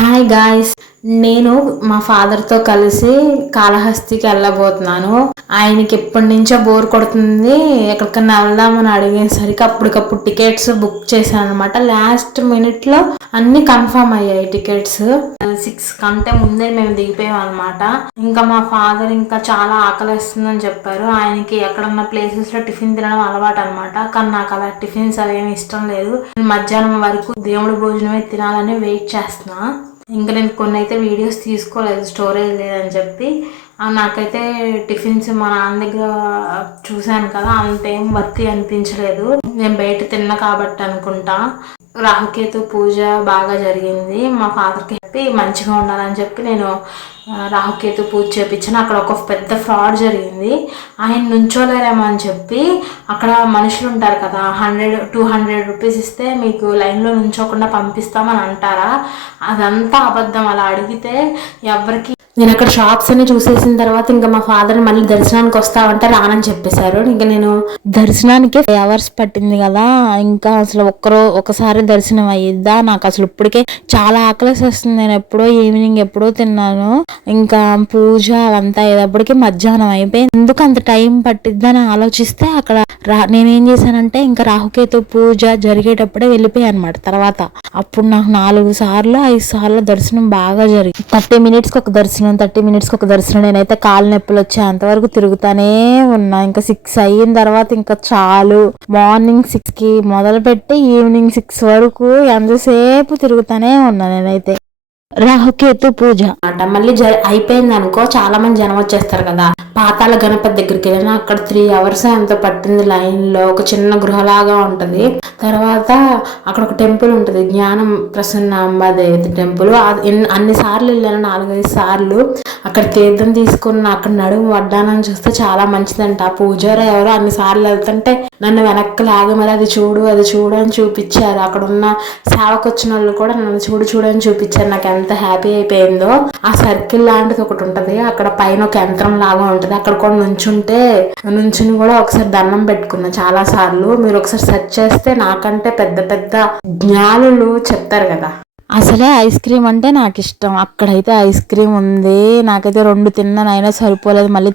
Hi guys, నేను మా ఫాదర్తో కలిసి కాళహస్తికి వెళ్ళబోతున్నాను. ఆయనకి ఎప్పటి నుంచో బోర్ కొడుతుంది, ఎక్కడికన్నా వెళ్దామని అడిగేసరికి అప్పటికప్పుడు టికెట్స్ బుక్ చేశాను అనమాట. లాస్ట్ మినిట్లో అన్ని కన్ఫర్మ్ అయ్యాయి టికెట్స్. 6 కంటే ముందే మేము దిగిపోయాం అనమాట. ఇంకా మా ఫాదర్ ఇంకా చాలా ఆకలిస్తుందని చెప్పారు. ఆయనకి ఎక్కడన్నా ప్లేసెస్ లో టిఫిన్ తినడం అలవాటు అనమాట. కానీ నాకు అలా టిఫిన్స్ అవేమి ఇష్టం లేదు. మధ్యాహ్నం వరకు దేవుడి భోజనమే తినాలని వెయిట్ చేస్తున్నా. ఇంకా నేను కొన్ని అయితే వీడియోస్ తీసుకోలేదు, స్టోరేజ్ లేదని చెప్పి. నాకైతే టిఫిన్స్ మా నాన్న దగ్గర చూశాను కదా, అంతేం వర్తి అనిపించలేదు. నేను బయట తిన్నా కాబట్టి అనుకుంటా. రాహుకేతు పూజ బాగా జరిగింది. మా ఫాదర్కి చెప్పి మంచిగా ఉండాలని చెప్పి నేను రాహుకేతు పూజ చేయించాను. అక్కడ ఒక పెద్ద ఫ్రాడ్ జరిగింది. ఆయన నుంచోలేరేమో అని చెప్పి అక్కడ మనుషులు ఉంటారు కదా, 100-200 రూపీస్ ఇస్తే మీకు లైన్లో నుంచోకుండా పంపిస్తామని అంటారా? అదంతా అబద్ధం. అలా అడిగితే ఎవరికి నేను అక్కడ షాప్స్ అన్ని చూసేసిన తర్వాత ఇంకా మా ఫాదర్ మళ్ళీ దర్శనానికి వస్తావంటే రానని చెప్పేశారు. ఇంకా నేను దర్శనానికి 5 అవర్స్ పట్టింది కదా, ఇంకా అసలు ఒకసారి దర్శనం అయ్యిద్దా? నాకు అసలు ఇప్పటికే చాలా ఆకలిసి వస్తుంది. నేను ఈవినింగ్ ఎప్పుడో తిన్నాను. ఇంకా పూజ అవంతా అయ్యేటప్పటికి మధ్యాహ్నం అయిపోయింది. ఎందుకు అంత టైం పట్టిద్దని ఆలోచిస్తే అక్కడ నేనేం చేశానంటే ఇంకా రాహుకేతు పూజ జరిగేటప్పుడే వెళ్ళిపోయాను అనమాట. తర్వాత అప్పుడు నాకు 4-5 సార్లు దర్శనం బాగా జరిగింది. 30 మినిట్స్కి ఒక దర్శనం. నేనైతే కాలు నొప్పులు వచ్చేంతవరకు తిరుగుతానే ఉన్నా. ఇంకా 6 అయిన తర్వాత ఇంకా చాలు. మార్నింగ్ 6కి మొదలుపెట్టి ఈవినింగ్ 6 వరకు ఎంతసేపు తిరుగుతానే ఉన్నా నేనైతే. రాహుకేతు పూజ అంట మళ్ళీ అయిపోయింది అనుకో, చాలా మంది జనం వచ్చేస్తారు కదా. పాతాళ గణపతి దగ్గరికి వెళ్ళినా అక్కడ 3 అవర్స్ ఎంతో పట్టింది లైన్ లో. ఒక చిన్న గృహలాగా ఉంటది. తర్వాత అక్కడ ఒక టెంపుల్ ఉంటది, జ్ఞానం ప్రసన్న అంబాదేవి టెంపుల్. అన్ని సార్లు వెళ్ళాను, 4-5 సార్లు. అక్కడ తీర్థం తీసుకున్న అక్కడ నడుము వడ్డానం చూస్తే చాలా మంచిదంట. ఆ పూజారి ఎవరో అన్ని సార్లు వెళ్తుంటే నన్ను వెనక్కి లాగి మరి అది చూడు అని చూపించారు. అక్కడ ఉన్న సేవకు వచ్చిన వాళ్ళు కూడా నన్ను చూడు అని చూపించారు. నాకు ఎంత హ్యాపీ అయిపోయిందో. ఆ సర్కిల్ లాంటిది ఒకటి ఉంటది, అక్కడ పైన ఒక యంత్రం లాగా ఉంటది. అక్కడ కూడా నుంచుని కూడా ఒకసారి దండం పెట్టుకున్నా చాలా సార్లు. మీరు ఒకసారి సెర్చ్ చేస్తే నాకంటే పెద్ద పెద్ద జ్ఞానులు చెప్తారు కదా. అసలే ఐస్ క్రీమ్ అంటే నాకు ఇష్టం. అక్కడైతే ఐస్ క్రీమ్ ఉంది. నాకైతే 2 తిన్నాను, అయినా సరిపోలేదు. మళ్ళీ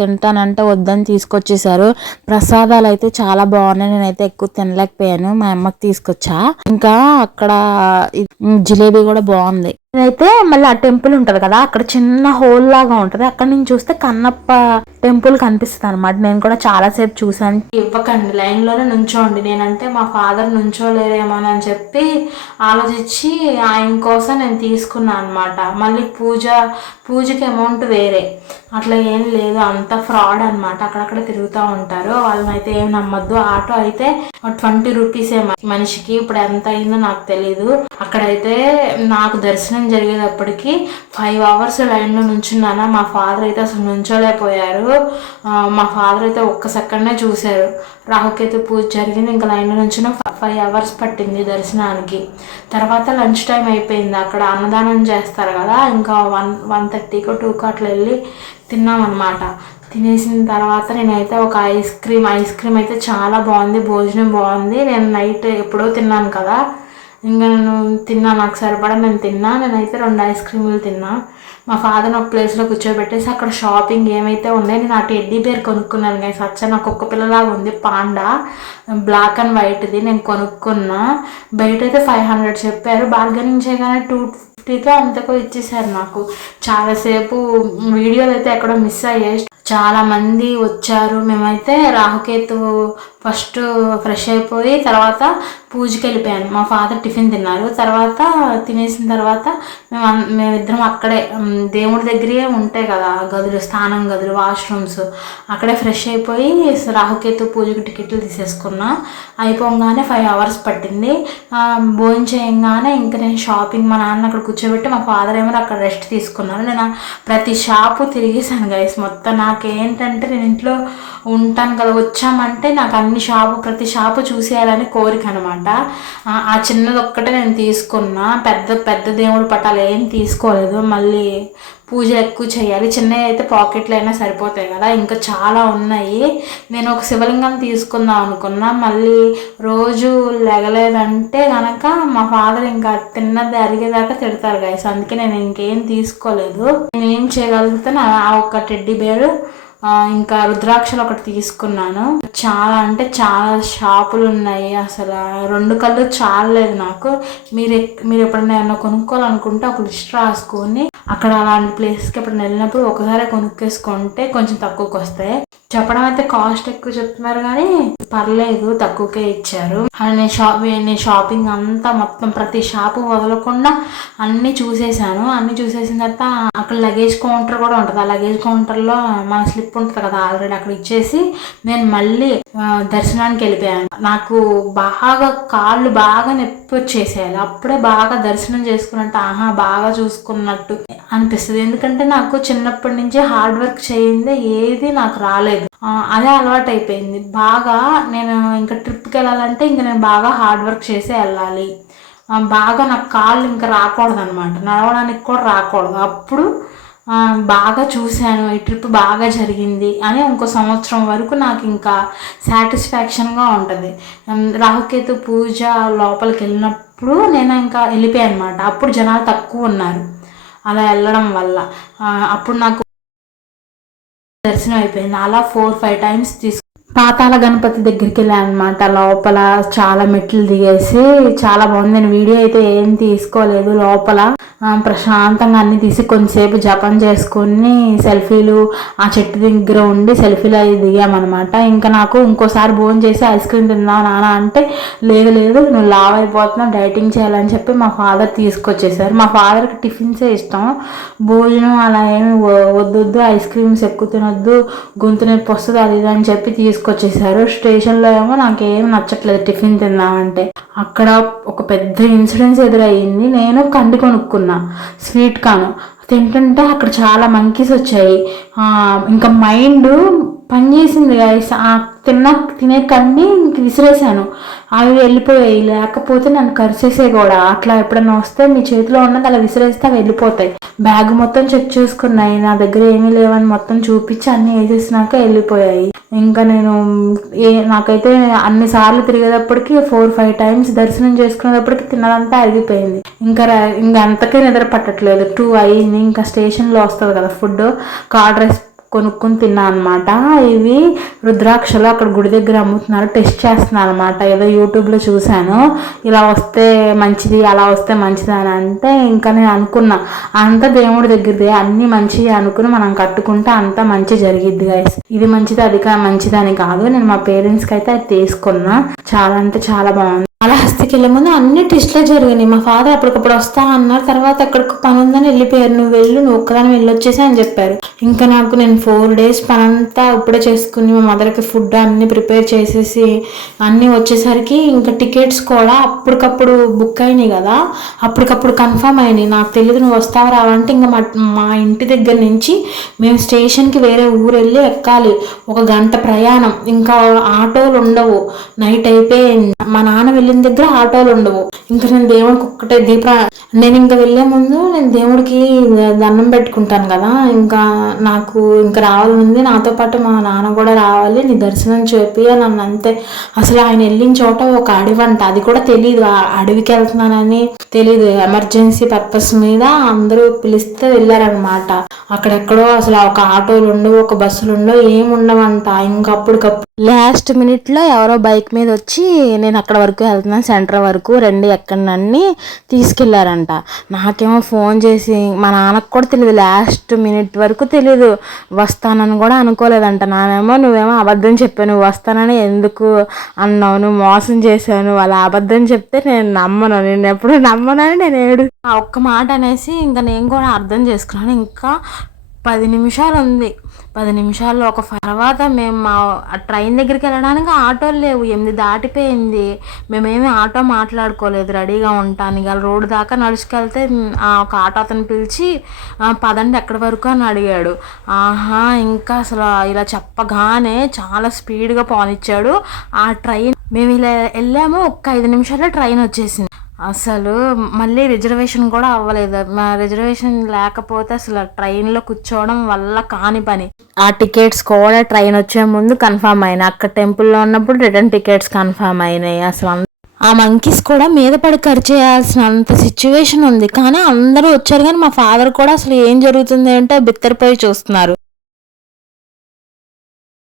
తింటానంటే వద్దని తీసుకొచ్చేసారు. ప్రసాదాలు అయితే చాలా బాగున్నాయి. నేనైతే ఎక్కువ తినలేకపోయాను, మా అమ్మకి తీసుకొచ్చా. ఇంకా అక్కడ జిలేబీ కూడా బాగుంది. అయితే మళ్ళీ ఆ టెంపుల్ ఉంటది కదా, అక్కడ చిన్న హోల్ లాగా ఉంటది. అక్కడ నుంచి చూస్తే కన్నప్ప టెంపుల్ కనిపిస్తుంది అనమాట. నేను కూడా చాలా సేపు చూసాను. ఇవ్వకండి, లైన్ లోనే నుంచోండి. నేనంటే మా ఫాదర్ నుంచోలేరేమోనని చెప్పి ఆలోచించి ఆయన కోసం నేను తీసుకున్నాను అనమాట. మళ్ళీ పూజకి అమౌంట్ వేరే, అట్లా ఏం లేదు, అంత ఫ్రాడ్ అనమాట. అక్కడక్కడ తిరుగుతూ ఉంటారు, వాళ్ళని అయితే ఏం నమ్మద్దు. ఆటో అయితే 20 రూపీసే మనిషికి. ఇప్పుడు ఎంత అయిందో నాకు తెలీదు. అక్కడైతే నాకు దర్శనం జరిగేటప్పటికి 5 అవర్స్ లైన్లో నుంచున్నానా. మా ఫాదర్ అయితే అసలు నుంచోలేకపోయారు. మా ఫాదర్ అయితే ఒక్క సెకండే చూశారు. రాహుకేతు పూజ జరిగింది, ఇంకా లైన్లో నుంచిన 5 అవర్స్ పట్టింది దర్శనానికి. తర్వాత లంచ్ టైం అయిపోయింది. అక్కడ అన్నదానం చేస్తారు కదా, ఇంకా 1:30కో 2కో అట్లా వెళ్ళి తిన్నాం అనమాట. తినేసిన తర్వాత నేనైతే ఒక ఐస్ క్రీమ్ అయితే చాలా బాగుంది, భోజనం బాగుంది. నేను నైట్ ఎప్పుడో తిన్నాను కదా, ఇంకా నేను తిన్నా, నాకు సరిపడా నేనైతే 2 ఐస్ క్రీములు తిన్నా. మా ఫాదర్ని ఒక ప్లేస్లో కూర్చోబెట్టేసి అక్కడ షాపింగ్ ఏమైతే ఉన్నాయో నేను ఆ టెడ్డీ బేర్ కొనుక్కున్నాను. నేను సచ్చ నాకు ఒక్క పిల్లలాగా ఉంది, పాండా, బ్లాక్ అండ్ వైట్ది. నేను కొనుక్కున్నా. బయట అయితే 500 చెప్పారు, బార్గెనింగ్ చేయగానే 250తో అంతకో ఇచ్చేసారు నాకు. చాలాసేపు వీడియోలు అయితే ఎక్కడో మిస్ అయ్యాయి. చాలా మంది వచ్చారు. మేమైతే రాహుకేతు ఫస్ట్ ఫ్రెష్ అయిపోయి తర్వాత పూజకి వెళ్ళిపోయాను. మా ఫాదర్ టిఫిన్ తిన్నారు. తర్వాత తినేసిన తర్వాత మేమిద్దరం అక్కడే దేవుడి దగ్గరే ఉంటాయి కదా గదులు, స్నానం గదులు, వాష్రూమ్స్, అక్కడే ఫ్రెష్ అయిపోయి రాహుకేతు పూజకి టికెట్లు తీసేసుకున్నా. అయిపోగానే 5 అవర్స్ పట్టింది. భోజనం చేయగానే ఇంకా నేను షాపింగ్, మా నాన్న అక్కడ కూర్చోబెట్టి మా ఫాదర్ ఏమో అక్కడ రెస్ట్ తీసుకున్నారు. నేను ప్రతి షాపు తిరిగేసాను గైస్ మొత్తం. నాకేంటంటే నేను ఇంట్లో ఉంటాను కదా, వచ్చామంటే నాకు అన్ని ప్రతి షాపు చూసేయాలని కోరిక అనమాట. ఆ చిన్నది ఒక్కటే నేను తీసుకున్నా, పెద్ద పెద్ద దేవుడి పటాలు ఏం తీసుకోలేదు. మళ్ళీ పూజ ఎక్కువ చేయాలి, చిన్నవి అయితే పాకెట్లు అయినా సరిపోతాయి కదా, ఇంకా చాలా ఉన్నాయి. నేను ఒక శివలింగం తీసుకుందాం అనుకున్నా, మళ్ళీ రోజు లెగలేదంటే కనుక మా ఫాదర్ ఇంకా తిన్నది అరిగేదాకా తిడతారు గైస్. అందుకే నేను ఇంకేం తీసుకోలేదు. నేను ఏం చేయగలుగుతాను ఆ ఒక్క టెడ్డీ బేరు ఇంకా రుద్రాక్షలు ఒకటి తీసుకున్నాను. చాలా అంటే చాలా షాపులు ఉన్నాయి, అసలు 2 కళ్ళు చాలలేదు నాకు. మీరు ఎప్పుడైనా ఏమన్నా కొనుక్కోవాలనుకుంటే ఒక లిస్ట్ రాసుకొని అక్కడ అలాంటి ప్లేస్కి ఎప్పుడైనా వెళ్ళినప్పుడు ఒకసారి కొనుక్కేసుకుంటే కొంచెం తక్కువకి వస్తాయి. చెప్పడం అయితే కాస్ట్ ఎక్కువ చెప్తున్నారు కానీ పర్లేదు, తక్కువకే ఇచ్చారు. నేను షాపింగ్ అంతా మొత్తం ప్రతి షాపు వదలకుండా అన్నీ చూసేసాను. అన్నీ చూసేసిన తర్వాత అక్కడ లగేజ్ కౌంటర్ కూడా ఉంటుంది. ఆ లగేజ్ కౌంటర్లో మన స్లిప్ ఉంటుంది కదా ఆల్రెడీ, అక్కడ ఇచ్చేసి నేను మళ్ళీ దర్శనానికి వెళ్ళిపోయాను. నాకు కాళ్ళు బాగా నొప్పి వచ్చేసేయాలి, అప్పుడే బాగా దర్శనం చేసుకున్నట్టు, బాగా చూసుకున్నట్టు అనిపిస్తుంది. ఎందుకంటే నాకు చిన్నప్పటి నుంచి హార్డ్ వర్క్ చేయిందే ఏది నాకు రాలేదు, అదే అలవాటు అయిపోయింది బాగా. నేను ఇంకా ట్రిప్కి వెళ్ళాలంటే ఇంకా నేను బాగా హార్డ్ వర్క్ చేసే వెళ్ళాలి. బాగా నాకు కాళ్ళు ఇంకా రాకూడదు అనమాట, నడవడానికి కూడా రాకూడదు. అప్పుడు బాగా చూశాను, ఈ ట్రిప్ బాగా జరిగింది అని ఇంకో సంవత్సరం వరకు నాకు ఇంకా సాటిస్ఫాక్షన్గా ఉంటుంది. రాహుకేతు పూజ లోపలికి వెళ్ళినప్పుడు నేను ఇంకా వెళ్ళిపోయాను అనమాట. అప్పుడు జనాలు తక్కువ ఉన్నారు అలా వెళ్ళడం వల్ల. అప్పుడు నాకు దర్శనం అయిపోయింది. అలా 4-5 టైమ్స్ పాతాళ గణపతి దగ్గరికి వెళ్ళాను అనమాట. లోపల చాలా మెట్లు దిగేసి చాలా బాగుంది. నేను వీడియో అయితే ఏం తీసుకోలేదు, లోపల ప్రశాంతంగా అన్ని తీసి కొంచెంసేపు జపం చేసుకుని సెల్ఫీలు ఆ చెట్టు దగ్గర ఉండి సెల్ఫీలు అవి దిగామన్నమాట. ఇంకా నాకు ఇంకోసారి భోజనం చేసి ఐస్ క్రీమ్ తిందాం నాన్న అంటే లేదు నువ్వు లావ్ అయిపోతున్నావు, డైటింగ్ చేయాలని చెప్పి మా ఫాదర్ తీసుకొచ్చేసారు. మా ఫాదర్కి టిఫిన్సే ఇష్టం, భోజనం అలా ఏమి వద్దు, ఐస్ క్రీమ్స్ ఎక్కువ తినొద్దు, గొంతు నొప్పి వస్తుంది అది అని చెప్పి తీసుకొచ్చేసారు. స్టేషన్లో ఏమో నాకేం నచ్చట్లేదు టిఫిన్ తిందామంటే. అక్కడ ఒక పెద్ద ఇన్సిడెంట్స్ ఎదురయ్యింది. నేను కంది కొనుక్కున్నా, స్వీట్ కార్న్ తింటుంటే అక్కడ చాలా మంకీస్ వచ్చాయి. ఇంకా మైండ్ పనిచేసింది గైస్, తినే కన్నీ ఇంక విసిరేసాను, అవి వెళ్ళిపోయాయి. లేకపోతే నన్ను కరిచేసే కూడా. అట్లా ఎప్పుడన్నా వస్తే మీ చేతిలో ఉన్నది అలా విసిరేస్తే అవి వెళ్ళిపోతాయి. బ్యాగ్ మొత్తం చెక్ చేసుకున్నాయి, నా దగ్గర ఏమీ లేవని మొత్తం చూపించి అన్నీ వేసేసినాక వెళ్ళిపోయాయి. ఇంకా నేను నాకైతే అన్నిసార్లు తిరిగేటప్పటికి 4-5 టైమ్స్ దర్శనం చేసుకునేటప్పటికి తిన్నదంతా అరిగిపోయింది. ఇంకా అంతకే నిద్ర పట్టట్లేదు. 2 అయ్యింది. ఇంకా స్టేషన్లో వస్తుంది కదా ఫుడ్, కార్డ్ రైస్ కొనుక్కొని తిన్నా అనమాట. ఇవి రుద్రాక్షలు అక్కడ గుడి దగ్గర అమ్ముతున్నారు, టెస్ట్ చేస్తున్నారు అనమాట. ఏదో యూట్యూబ్లో చూశాను, ఇలా వస్తే మంచిది అలా వస్తే మంచిది అని అంటే ఇంకా నేను అనుకున్నా అంత దేవుడి దగ్గరది అన్ని మంచిది అనుకుని మనం కట్టుకుంటే అంత మంచి జరిగిద్ది గైస్. ఇది మంచిది అది మంచిది అని కాదు, నేను మా పేరెంట్స్కి అయితే అది తీసుకున్నా. చాలా అంటే చాలా బాగుంది. కాళహస్తికి వెళ్ళే ముందు అన్ని టెస్ట్లే జరిగినాయి. మా ఫాదర్ అప్పటికప్పుడు వస్తా అన్నారు, తర్వాత ఎక్కడికి పని ఉందని వెళ్ళిపోయారు. నువ్వు ఒక్కదాని వెళ్ళొచ్చేసి అని చెప్పారు. ఇంకా నేను 4 డేస్ పని అంతా ఇప్పుడే చేసుకుని మా మదర్కి ఫుడ్ అన్ని ప్రిపేర్ చేసేసి అన్నీ వచ్చేసరికి ఇంకా టికెట్స్ కూడా అప్పటికప్పుడు బుక్ అయినాయి కదా, అప్పటికప్పుడు కన్ఫర్మ్ అయినాయి. నాకు తెలియదు నువ్వు వస్తావా రావంటే ఇంకా మా ఇంటి దగ్గర నుంచి మేము స్టేషన్కి వేరే ఊరు వెళ్ళి ఎక్కాలి, 1 గంట ప్రయాణం. ఇంకా ఆటోలు ఉండవు, నైట్ అయిపోయింది. మా నాన్న వెళ్ళిన దగ్గర ఆటోలు ఉండవు. ఇంకా నేను దేవుడికి ఒక్కటే నేను ఇంకా వెళ్ళే ముందు నేను దేవుడికి దండం పెట్టుకుంటాను కదా, ఇంకా నాకు ఇంకా రావాలని, నాతో పాటు మా నాన్న కూడా రావాలి, నీ దర్శనం చేపి నన్ను అంతే. అసలు ఆయన వెళ్ళిన చోట ఒక అడవి అంట, అది కూడా తెలియదు, అడవికి వెళ్తున్నానని తెలియదు. ఎమర్జెన్సీ పర్పస్ మీద అందరూ పిలిస్తే వెళ్ళారనమాట. అక్కడెక్కడో అసలు ఒక ఆటోలు ఉండవు, ఒక బస్సులు ఉండవు, ఏమి ఉండవంట. ఇంకా అప్పటికప్పుడు లాస్ట్ మినిట్లో ఎవరో బైక్ మీద వచ్చి నేను అక్కడ వరకు వెళ్తున్నాను, సెంటర్ వరకు రండి ఎక్కడన్నీ తీసుకెళ్లారంట. నాకేమో ఫోన్ చేసి మా నాన్నకు కూడా తెలియదు, లాస్ట్ మినిట్ వరకు తెలియదు, వస్తానని కూడా అనుకోలేదంట. నానేమో నువ్వేమో అబద్ధం చెప్పావు, నువ్వు వస్తానని ఎందుకు అన్నావు, నువ్వు మోసం చేశాను, అలా అబద్ధం చెప్తే నేను ఎప్పుడు నమ్మనని నేను ఆ ఒక్క మాట అనేసి ఇంకా నేను కూడా అర్థం చేసుకున్నాను. ఇంకా 10 నిమిషాలు ఉంది. 10 నిమిషాల్లో తర్వాత మేము మా ట్రైన్ దగ్గరికి వెళ్ళడానికి ఆటోలు లేవు. 8 దాటిపోయింది. మేమేమి ఆటో మాట్లాడుకోలేదు రెడీగా ఉండటానికి. అలా రోడ్డు దాకా నడుచుకెళ్తే ఒక ఆటో అతను పిలిచి పదండి ఎక్కడి వరకు అని అడిగాడు. ఆహా, ఇంకా అసలు ఇలా చెప్పగానే చాలా స్పీడ్గా పోనిచ్చాడు. ఆ ట్రైన్ మేము ఇలా వెళ్ళాము, ఒక్క 5 నిమిషాల్లో ట్రైన్ వచ్చేసింది. అసలు మళ్ళీ రిజర్వేషన్ కూడా అవ్వలేదు. మా రిజర్వేషన్ లేకపోతే అసలు ట్రైన్లో కూర్చోవడం వల్ల కాని పని. ఆ టికెట్స్ కూడా ట్రైన్ వచ్చే ముందు కన్ఫర్మ్ అయినాయి. అక్కడ టెంపుల్లో ఉన్నప్పుడు రిటర్న్ టికెట్స్ కన్ఫర్మ్ అయినాయి. అసలు ఆ మంకీస్ కూడా మీద పడి ఖర్చేయాల్సినంత సిచ్యువేషన్ ఉంది. కానీ అందరూ వచ్చారు, కానీ మా ఫాదర్ కూడా అసలు ఏం జరుగుతుంది అంటే బిత్తరపోయి చూస్తున్నారు.